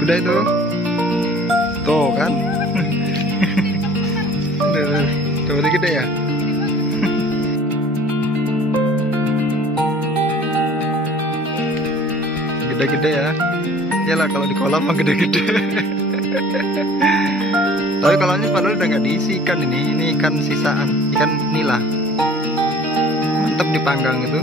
Udah itu. Tuh kan. Coba gede ya. Gede-gede ya. Iyalah kalau di kolam mah gede-gede. Tapi kalau ini padahal udah nggak diisi ikan ini ikan sisaan, ikan nila. Mantap dipanggang itu.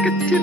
Kecil.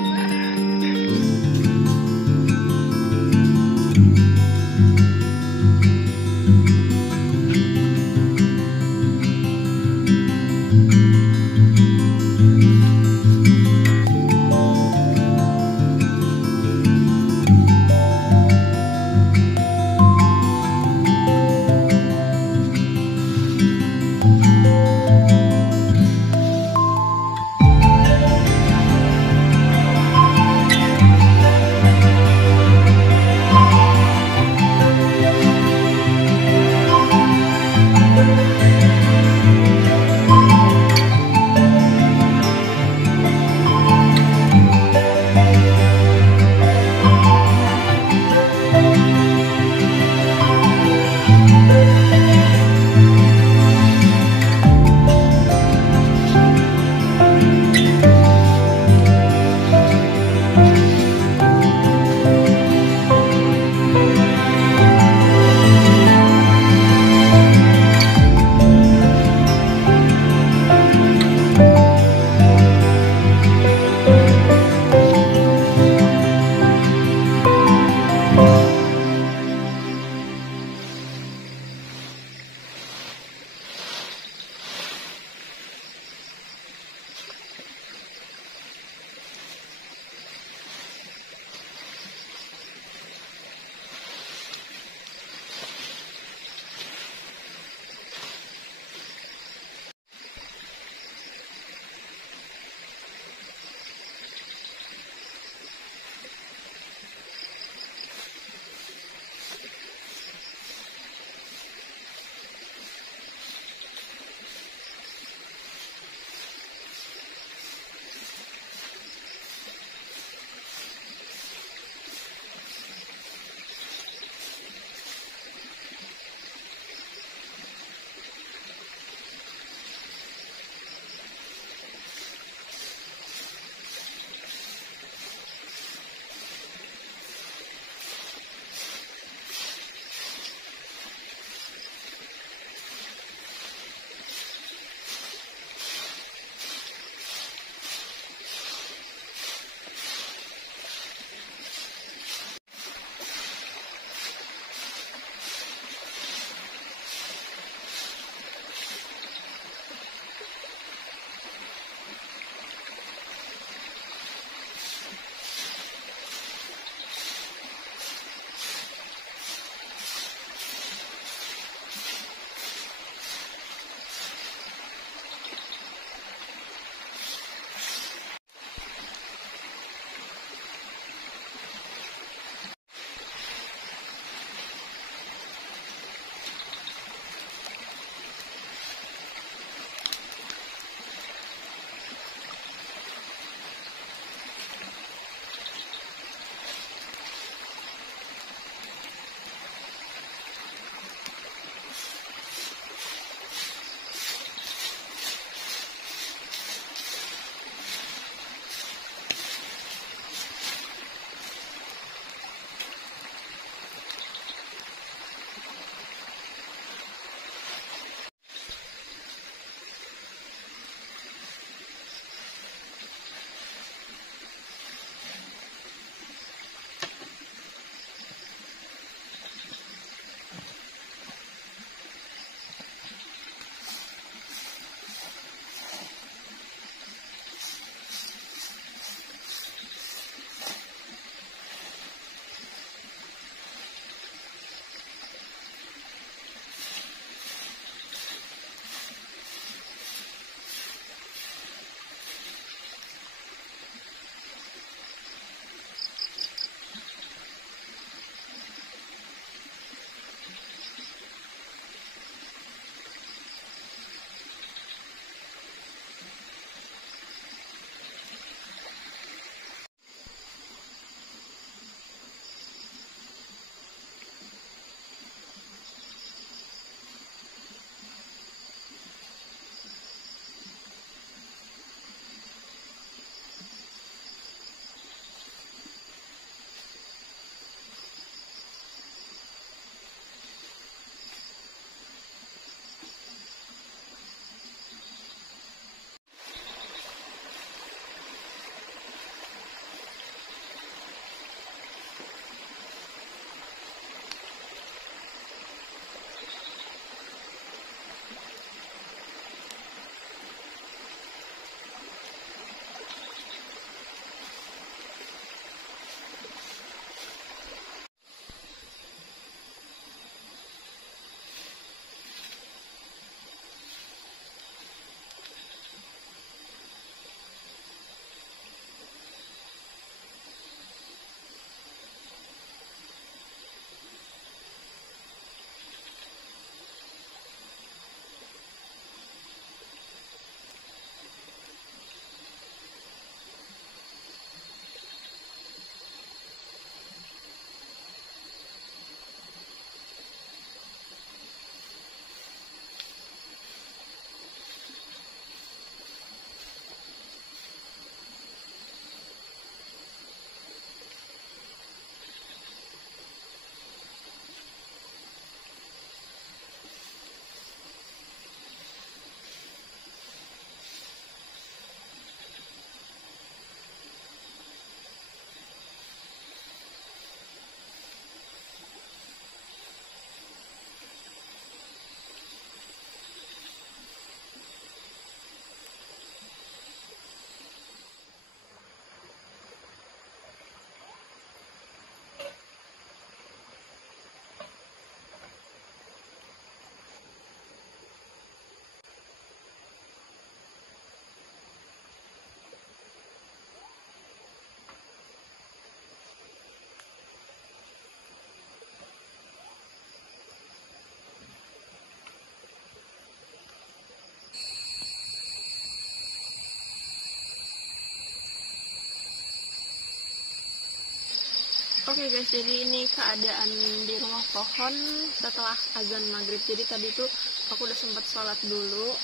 Oke guys, jadi ini keadaan di rumah pohon setelah azan maghrib. Jadi tadi tuh aku udah sempat sholat dulu,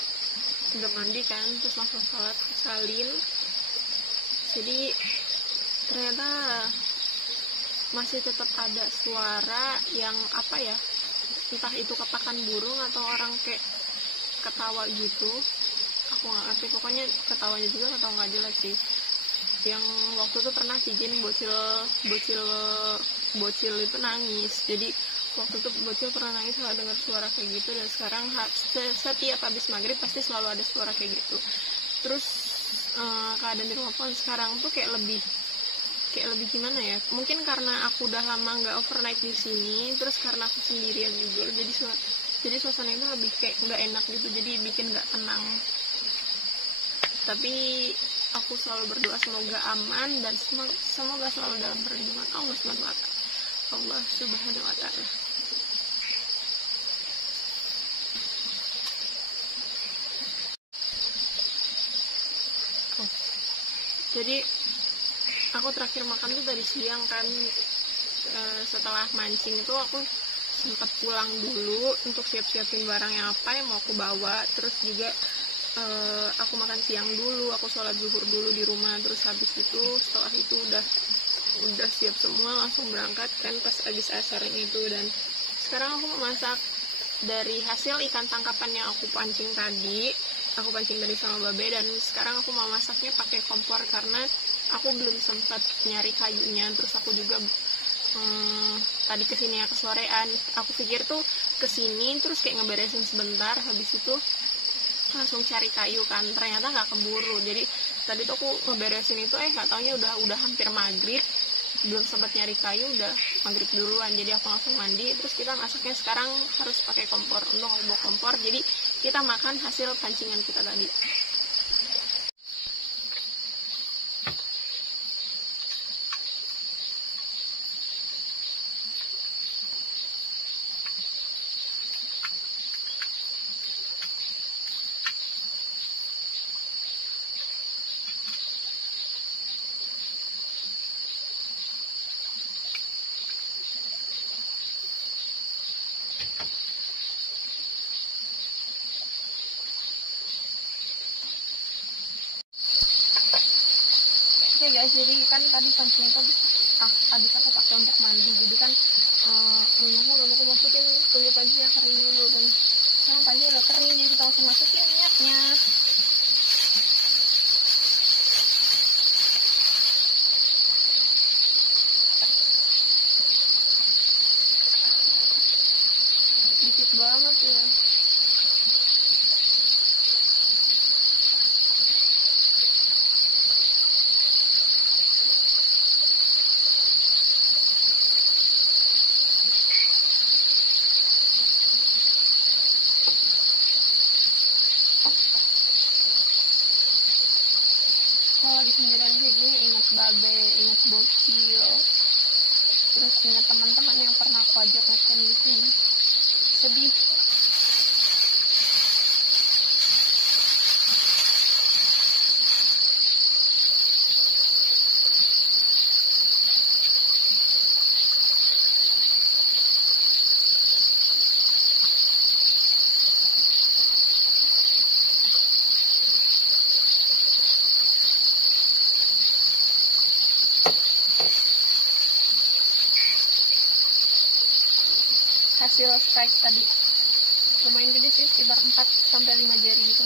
udah mandi kan, terus langsung sholat salin. Jadi ternyata masih tetap ada suara yang apa ya, entah itu ketakan burung atau orang kayak ketawa gitu. Aku nggak ngerti, pokoknya ketawanya juga ketawa nggak jelas sih. Yang waktu itu pernah Kijin bocil itu nangis. Jadi waktu itu bocil pernah nangis kalau dengar suara kayak gitu, dan sekarang setiap habis maghrib pasti selalu ada suara kayak gitu. Terus keadaan di rumah pohon sekarang tuh kayak lebih gimana ya, mungkin karena aku udah lama nggak overnight di sini, terus karena aku sendirian juga, jadi suasana itu lebih kayak nggak enak gitu, jadi bikin nggak tenang. Tapi aku selalu berdoa semoga aman dan semoga selalu dalam perlindungan Allah Subhanahu wa Ta'ala. Jadi aku terakhir makan tuh dari siang kan. Setelah mancing itu aku sempat pulang dulu untuk siap-siapin barang yang apa yang mau aku bawa. Terus juga aku makan siang dulu, aku sholat zuhur dulu di rumah. Terus habis itu, setelah itu udah siap semua, langsung berangkat kan pas habis asaran itu. Dan sekarang aku mau masak dari hasil ikan tangkapan yang aku pancing tadi sama Babe. Dan sekarang aku mau masaknya pakai kompor karena aku belum sempat nyari kayunya. Terus aku juga tadi kesini ya kesorean. Aku pikir tuh kesini terus kayak ngeberesin sebentar, habis itu langsung cari kayu kan, ternyata nggak keburu. Jadi tadi tuh aku ngeberesin itu, nggak taunya udah hampir maghrib, belum sempat nyari kayu, udah maghrib duluan. Jadi aku langsung mandi, terus kita masaknya sekarang harus pakai kompor. Untung aku bawa kompor, jadi kita makan hasil pancingan kita tadi. Oke guys, jadi kan tadi pancing itu habis aku pakai untuk mandi. Jadi kan minyaknya belum aku masukin, tunggu pancingnya kering dulu. Dan sekarang pancingnya udah kering, jadi kita langsung masukin minyaknya. Dikit banget ya. Kalau lagi sendirian kayak gini, ingat Babe, ingat bocil, terus ingat teman-teman yang pernah aku ajak makan di sini. Sedih. Hasil strike tadi lumayan gede sih, sekitar 4-5 jari gitu.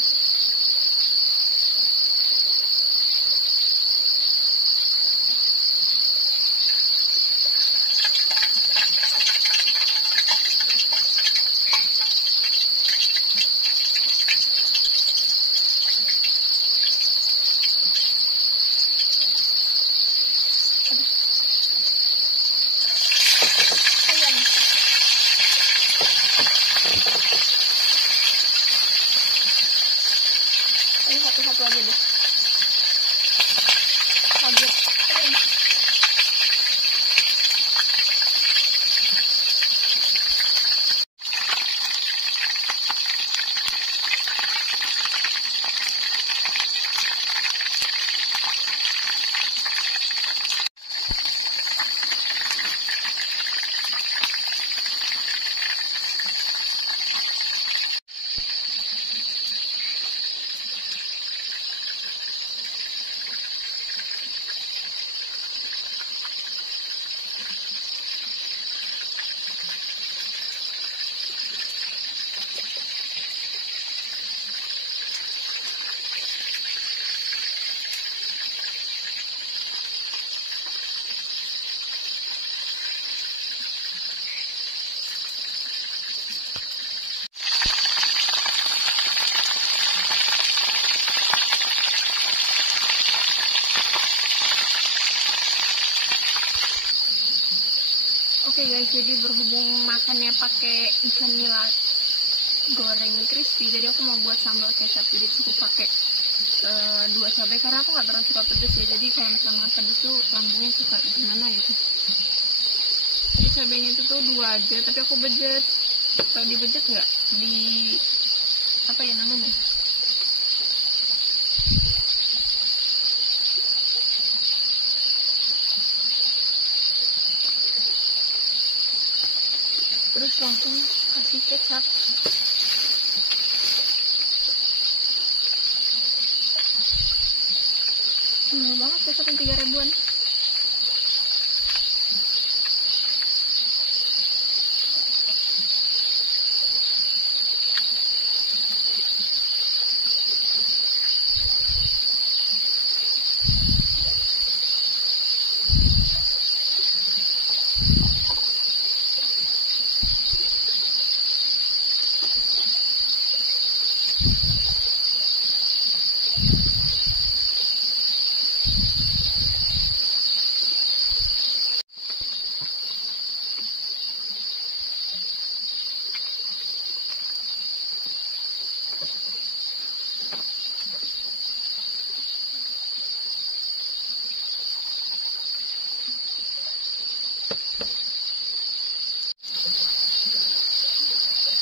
jadi berhubung makannya pakai ikan nila goreng crispy, jadi aku mau buat sambal kecap. Jadi cukup pakai 2 cabai karena aku nggak terlalu suka pedas ya. Jadi kalau misalnya makan pedas tuh lambungnya suka gimana gitu. Jadi cabainya itu tuh 2 aja, tapi aku budget. Kalau di budget nggak di apa ya namanya? Terus langsung kasih kecap. Mahal banget kecap yang 3 ribuan.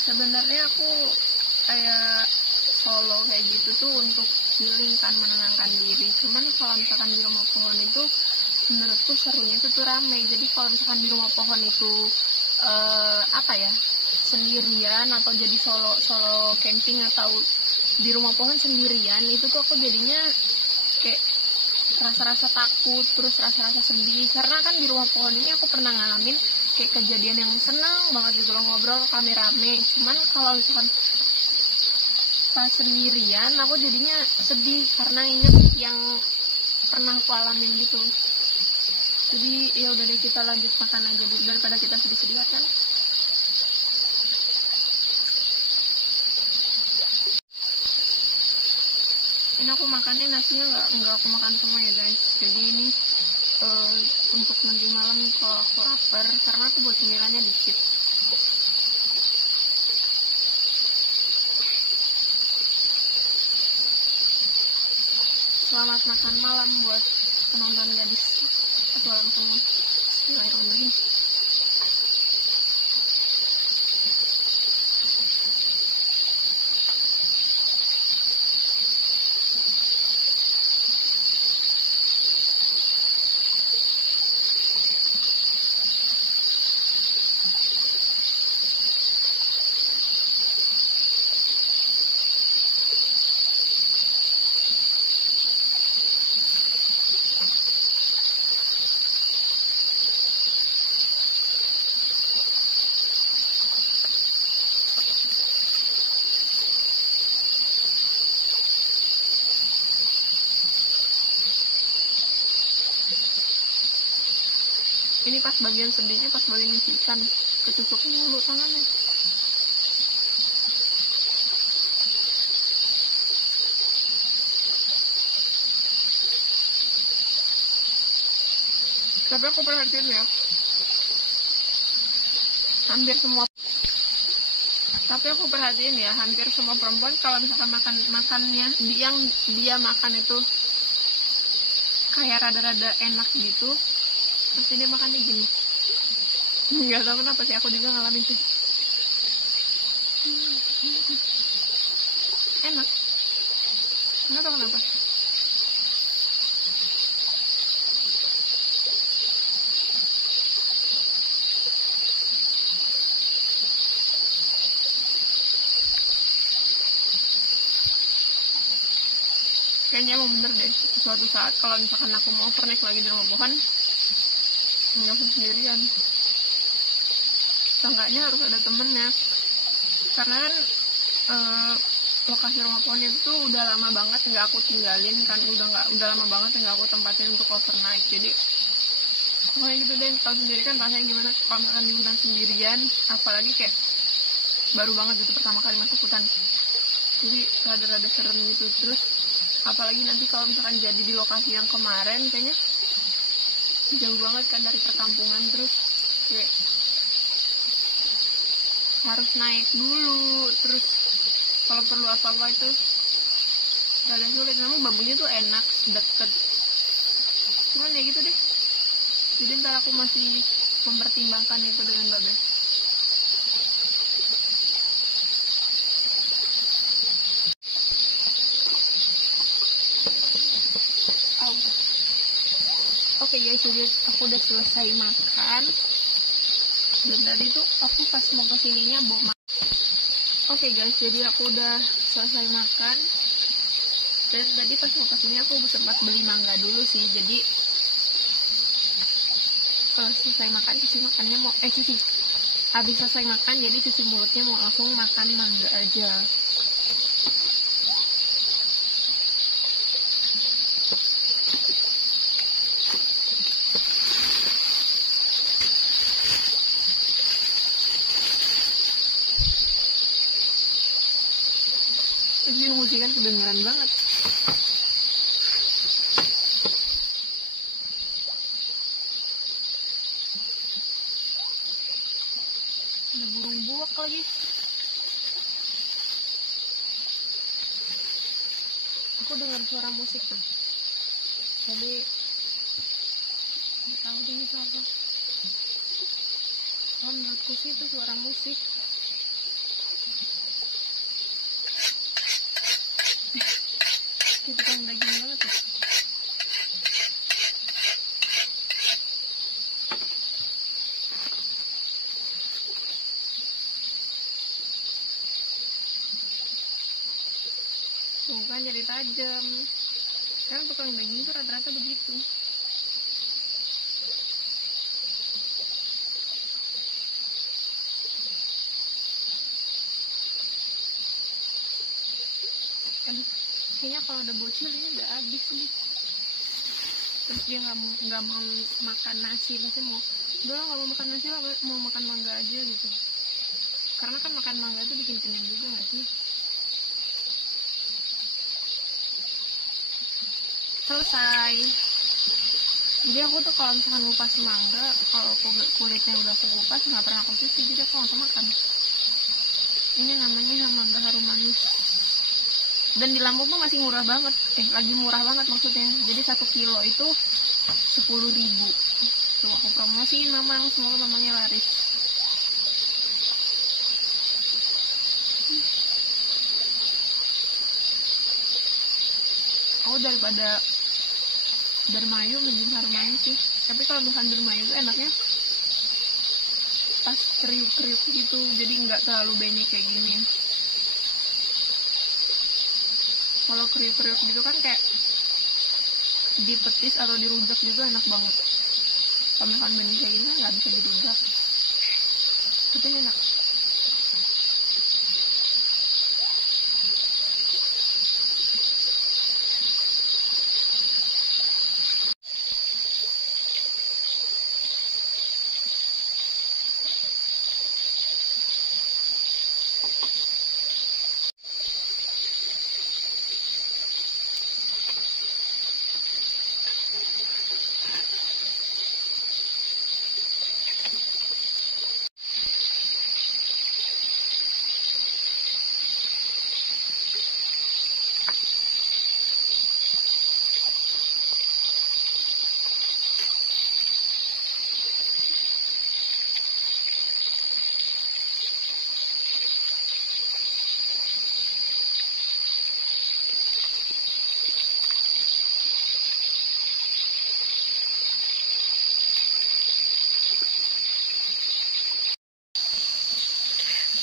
Sebenarnya aku kayak solo kayak gitu tuh untuk healing kan, menenangkan diri. Cuman kalau misalkan di rumah pohon itu menurutku serunya itu tuh rame. Jadi kalau misalkan di rumah pohon itu apa ya, sendirian atau jadi solo camping atau di rumah pohon sendirian, itu tuh aku jadinya kayak rasa-rasa takut, terus rasa-rasa sedih. Karena kan di rumah pohon ini aku pernah ngalamin kayak kejadian yang senang banget gitu loh, ngobrol rame-rame. Cuman kalau misalkan pas sendirian aku jadinya sedih karena inget yang pernah aku alamin gitu. Jadi ya udah deh, kita lanjut makan aja Bu, daripada kita sedih-sedih kan. Ini aku makannya nasinya nggak aku makan semua ya guys. Jadi ini untuk nanti malam kalau aku lapar, karena aku buat cemilannya dikit. Selamat makan malam buat penonton gadis atau langsung Bismillahirrahmanirrahim. Ini pas bagian sedihnya, pas bagian nyuci ikan, ketusuk mulu tangannya. Tapi aku perhatiin ya, hampir semua perempuan kalau misalkan makannya yang dia makan itu kayak rada-rada enak gitu, pasti dia makannya gini. Nggak tahu kenapa sih, aku juga ngalamin sih. Enak, nggak tahu kenapa. Kayaknya emang bener deh, suatu saat kalau misalkan aku mau overnight lagi di rumah pohon, nggak usah sendirian, seenggaknya harus ada temennya. Karena kan lokasi rumah pohon itu udah lama banget nggak aku tinggalin kan, udah lama banget nggak aku tempatin untuk overnight. Jadi pokoknya gitu deh, kalau sendiri kan rasanya gimana kalau misalkan di hutan sendirian, apalagi kayak baru banget gitu pertama kali masuk hutan, jadi rada-rada serem gitu. Terus apalagi nanti kalau misalkan jadi di lokasi yang kemarin, kayaknya jauh banget kan dari perkampungan, terus kayak harus naik dulu, terus kalau perlu apa-apa itu rada sulit. Namun bambunya tuh enak, deket, cuman ya gitu deh. Jadi ntar aku masih mempertimbangkan itu dengan Babe. Oke guys, jadi aku udah selesai makan. Dan tadi tuh aku pas mau kesininya bawa makan. Oke guys, jadi aku udah selesai makan. Dan tadi pas mau kesini aku sempat beli mangga dulu sih. Jadi selesai makan, cuci makannya mau habis selesai makan, jadi cuci mulutnya mau langsung makan mangga aja. Ini musik kan kedengeran banget. Ada burung buak lagi. Aku dengar suara musik tuh. Jadi nggak tahu ini apa. Oh, menurutku sih itu suara musik. Itu kan daging banget ya. Tuh kan jadi tajam. Kan tukang daging tuh rata-rata begitu. Aduh, kayaknya kalau ada bocil ini udah habis nih. Terus dia nggak mau makan nasi, pasti udah nggak mau makan nasi lah, mau makan mangga aja gitu. Karena kan makan mangga itu bikin kenyang juga nggak sih? Selesai. Jadi aku tuh kalau misalkan ngupas mangga, kalau kulitnya udah aku kupas nggak pernah aku cuci, jadi aku langsung makan. Ini namanya mangga harum manis. Dan di Lampung tuh masih murah banget, lagi murah banget maksudnya. Jadi 1 kilo itu 10.000. Tuh aku promosiin Mamang, semoga Mamangnya laris. Aku daripada Dermayu mending harum manis sih. Tapi kalau misalkan Dermayu tuh enaknya pas kriuk-kriuk gitu, jadi nggak terlalu banyak kayak gini. Kalau kriuk-kriuk gitu kan kayak dipetis atau dirujak gitu enak banget. Kalau misalkan benih kayak gini nggak bisa dirujak, tapi enak.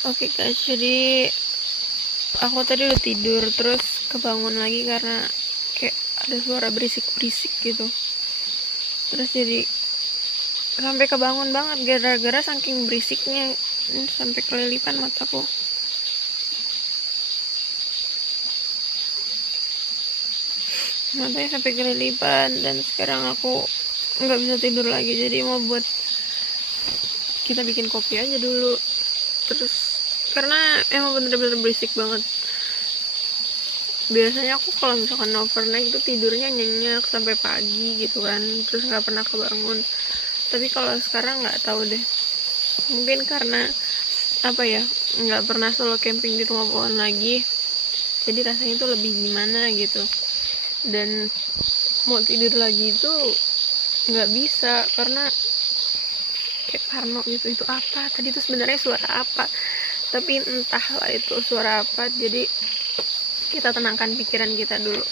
Oke guys, jadi aku tadi udah tidur terus kebangun lagi karena kayak ada suara berisik-berisik gitu. Terus jadi sampai kebangun banget gara-gara saking berisiknya, sampai kelilipan mataku. Matanya sampai kelilipan dan sekarang aku nggak bisa tidur lagi. Jadi mau buat kita bikin kopi aja dulu. Terus karena emang bener-bener berisik banget. Biasanya aku kalau misalkan overnight itu tidurnya nyenyak sampai pagi gitu kan, terus nggak pernah kebangun. Tapi kalau sekarang nggak tahu deh, mungkin karena apa ya, nggak pernah solo camping di rumah pohon lagi, jadi rasanya tuh lebih gimana gitu. Dan mau tidur lagi itu nggak bisa karena kayak parno gitu, itu apa tadi tuh sebenarnya suara apa, tapi entahlah itu suara apa. Jadi kita tenangkan pikiran kita dulu.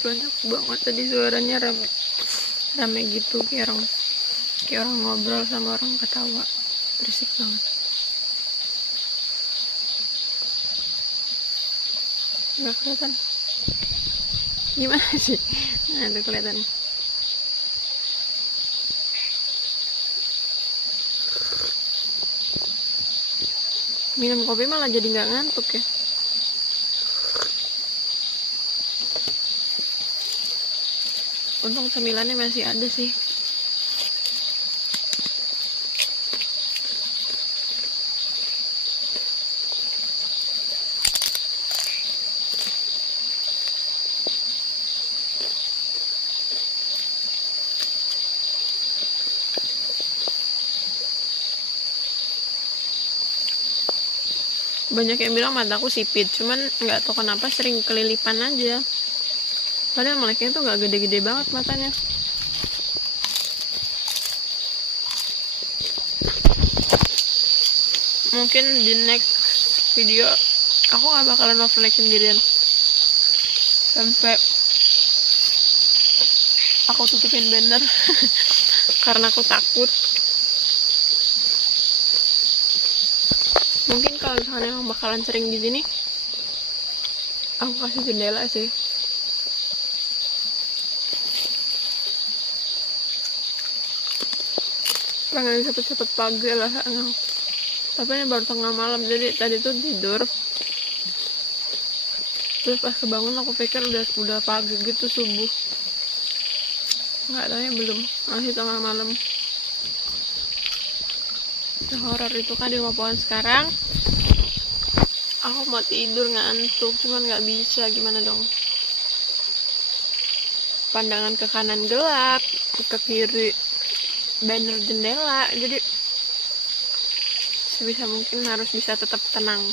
Banyak banget tadi suaranya, rame gitu, kayak orang ngobrol sama orang ketawa, berisik banget. Nggak kelihatan gimana sih? Nah itu kelihatan. Minum kopi malah jadi nggak ngantuk ya. Untung cemilannya masih ada sih. Banyak yang bilang mataku sipit, cuman nggak tahu kenapa sering kelilipan aja. Padahal mereka itu nggak gede-gede banget matanya. Mungkin di next video aku nggak bakalan overnight sendirian sampai aku tutupin banner karena aku takut. Mungkin kalau misalnya emang bakalan sering di sini, aku kasih jendela sih. Pengen cepet-cepet pagi lah, tapi ini baru tengah malam, jadi tadi tuh tidur. Terus pas kebangun aku pikir udah pagi gitu, subuh. Nggak tahu ya, belum, masih tengah malam. Horor itu kan di rumah pohon sekarang. Aku mau tidur ngantuk, cuman nggak bisa, gimana dong? Pandangan ke kanan gelap, ke kiri banner jendela, jadi sebisa mungkin harus bisa tetap tenang.